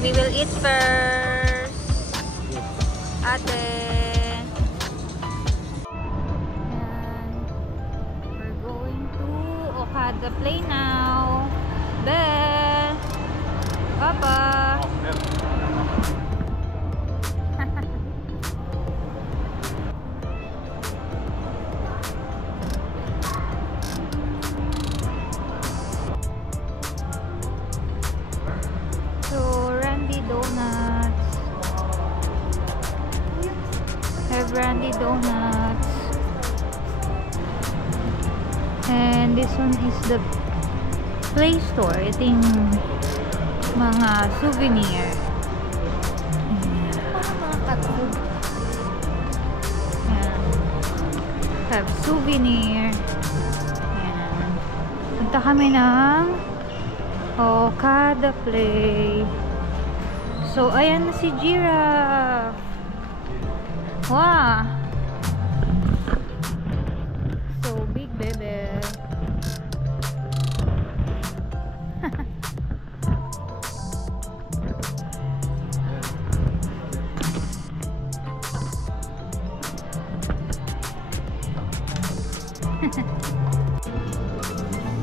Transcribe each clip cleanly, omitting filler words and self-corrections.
We will eat first. Ate. We're going to Okada Play now. Bell. Papa. Donuts. Have Randy Donuts. And this one is the Play Store. Ito yung mga souvenir. Mga katulog. Have souvenir. Ayan. Punta kami ng Okada Play. So, ayan na si Giraffe. Wow! So big, baby.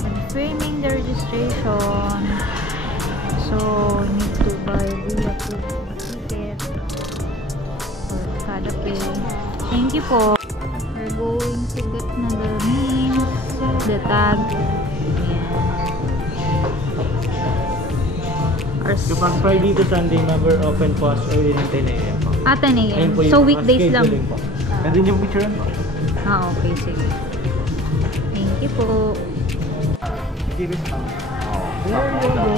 Confirming the registration. So, need to buy ticket for Okada Play. Thank you po. We're going to get na the names, the tag. So, pag Friday to Sunday, never open po as early ng 10 AM po. 10 AM. So, weekdays lang. Nandun yung picture po. Okay, sige. Thank you po. Give it pa. There you go.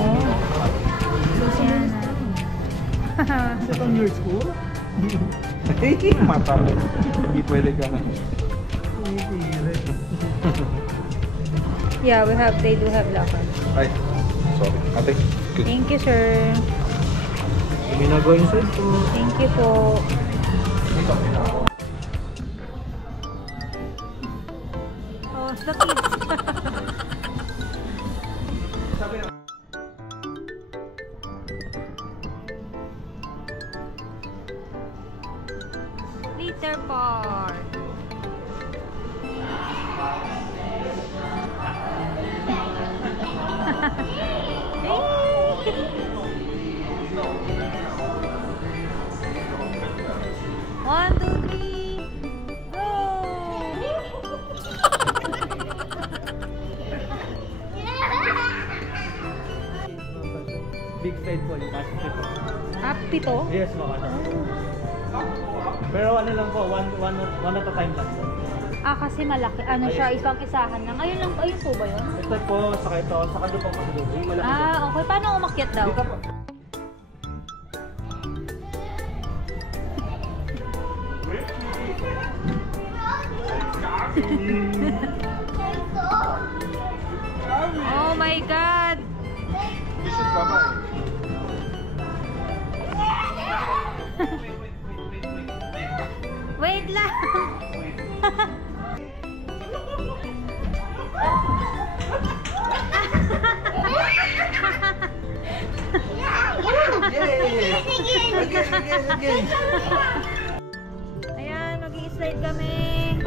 Second year school? Matalo. Hindi pwede ka na. Yeah, they do have locker. Ay, sorry. Ate. Thank you, sir. Hindi na go inside po. Thank you po. Oh, the kids. Peter Park. One, two, three, go! Big side po yung kasi po. Pito? Yes, mga pero ano lang po, one at a time lang po. Kasi malaki. Ano siya, isang isahan lang. Ayun lang po, ayun po ba yun? Ito po, saka ito, saka doon po sa doon. Okay. Paano umakyat daw? Dito po. Oh my God! Wait lang! Ayan, mag-i-slide kami.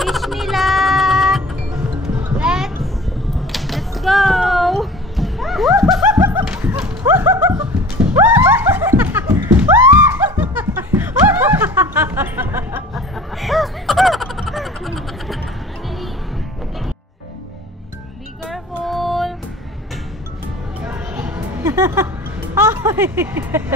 Wish me luck! Let's go! Be careful! Oh my God!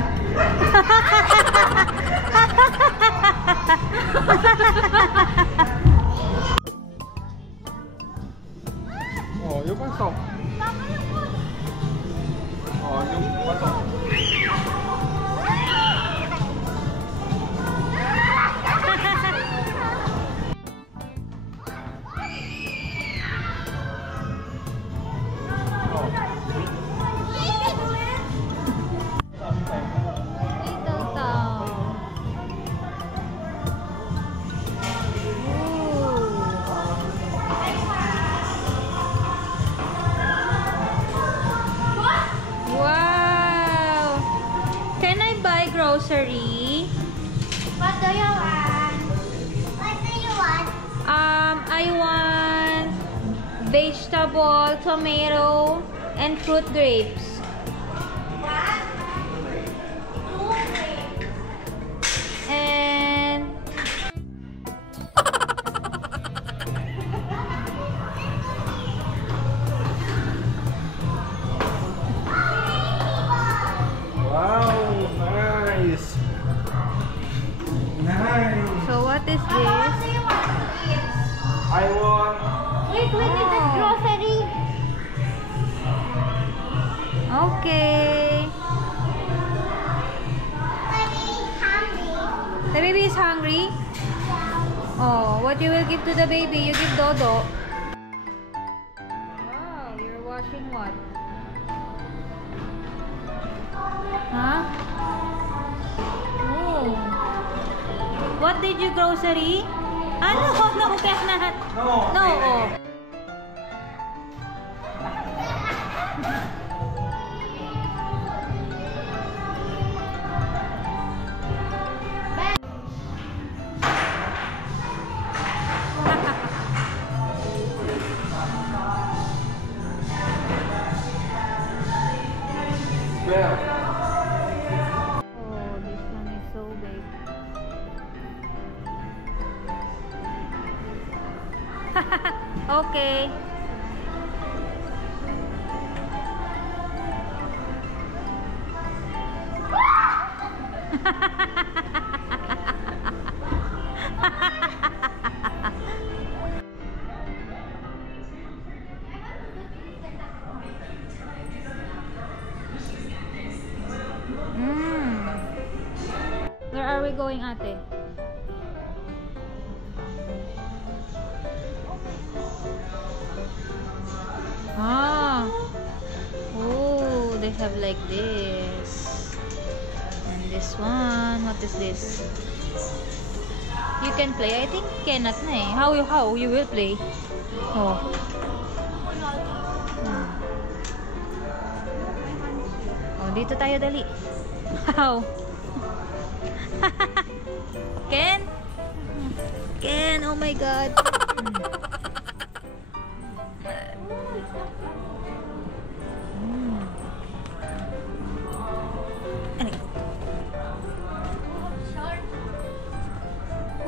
grocery. What do you want? What do you want? I want vegetable, tomato, and fruit grapes. What? 2 grapes. And Wow, nice. Nice. so what is What this? do you want to eat? I want. Wait, it is grocery. Okay. Hungry. The baby is hungry. Oh, what you will give to the baby? You give Dodo. Wow, you're washing what? Huh? Oh. What did you grocery? Ah, no, cannot. No. No, oh. Yeah. Oh, this one is so big. Okay. Where are we going, ate? Ah. Oh, they have like this. And this one, what is this? You can play. I think cannot na eh. How you will play? Oh. Oh, dito tayo dali. How? Ken? Ken, oh my god.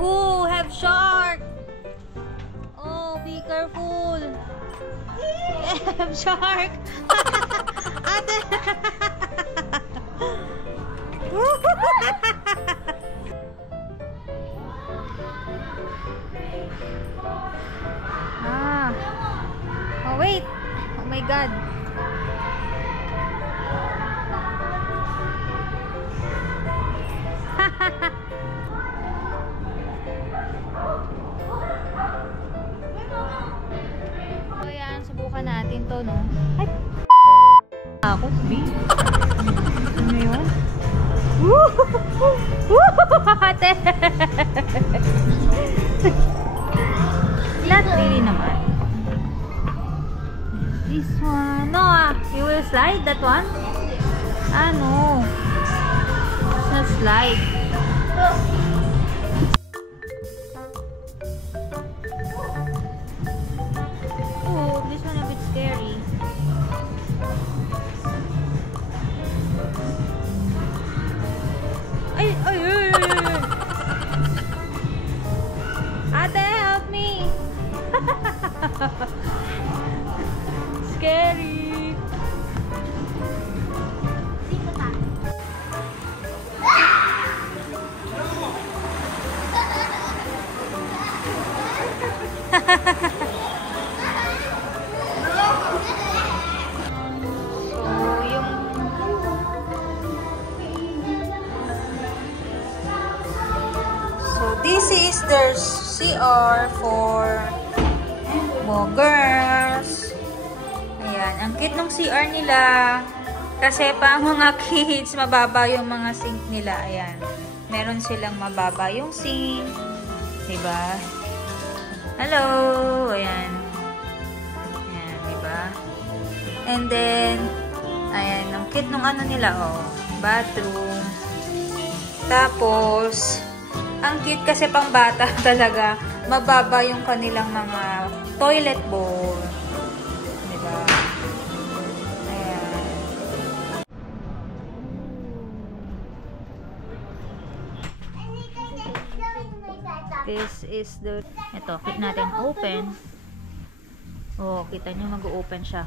Oh, have shark. Oh, be careful. Have shark. Ate. Ah. Oh, wait. Oh my god. So, yan. Subukan natin to, no? Ay! Ako, B. Ano yun? Woo! Ate! Not really naman. This one. No, you will slide that one? Ah, no. It's not slide. Oh, this one a bit scary. Ay, ay, ay, ay, ay. Ate, help me. Scary. Dito ka. So this is their CR for girls. Ayan, ang cute ng CR nila. Kasi pa mga kids, mababa yung mga sink nila. Ayan. Meron silang mababa yung sink. Diba? Hello! Ayan. Ayan, diba? And then, ayan, ang cute nung ano nila, oh. Bathroom. Tapos, ang cute kasi pang bata talaga. Mababa yung kanilang mga toilet bowl. Diba? Ayan. This is the... Ito, click natin open. Oh, kita nyo mag-open siya.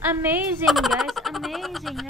Amazing, guys! Amazing!